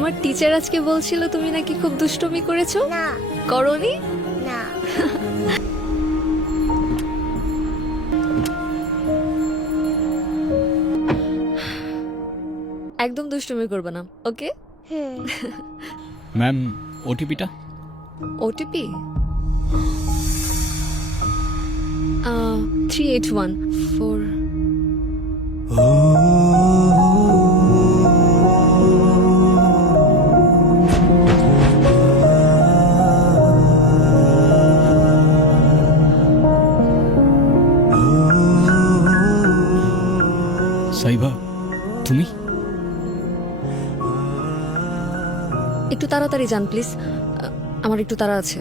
তোমার টিচার আজকে বলছিল তুমি নাকি খুব দুষ্টুমি করেছো। না করনি? না একদম দুষ্টুমি করবে না, ওকে? হুম ম্যাম ওটিপিটা। ওটিপি 3814 সাইবা তুমি? একটু তাড়াতাড়ি যান প্লিজ, আমার একটু তাড়া আছে।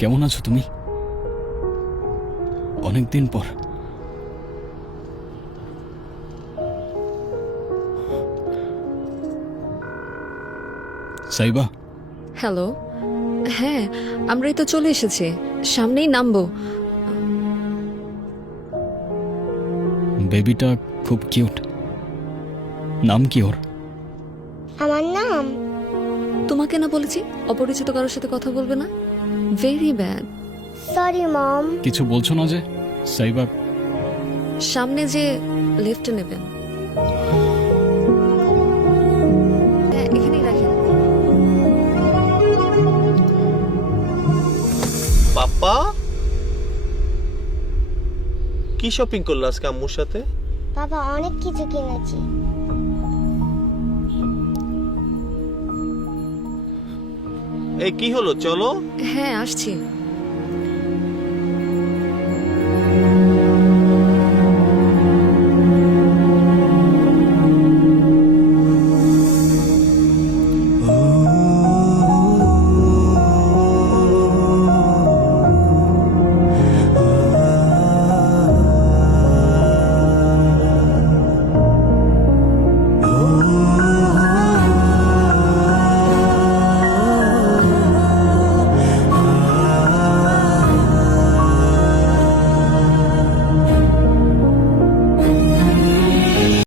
কেমন আছো তুমি? অনেকদিন পর। সাইবা হ্যালো, হ্যাঁ আমরাই তো চলে এসেছি, সামনেই নামবো। বেবিটা খুব কিউট। নাম কি ওর? আমার নাম তোমাকে না বলেছি অপরিচিত কারোর সাথে কথা বলবে না, ভেরি ব্যাড। Sorry mom. কিছু বলছো না যে? সাইবা সামনে যে লেফটে নেবেন। হ্যাঁ এখানেই রাখেন। পাপা কি শপিং করলো আজকে আম্মুর সাথে? বাবা অনেক কিছু কিনেছি। এই কি হলো, চলো। হ্যাঁ আসছি।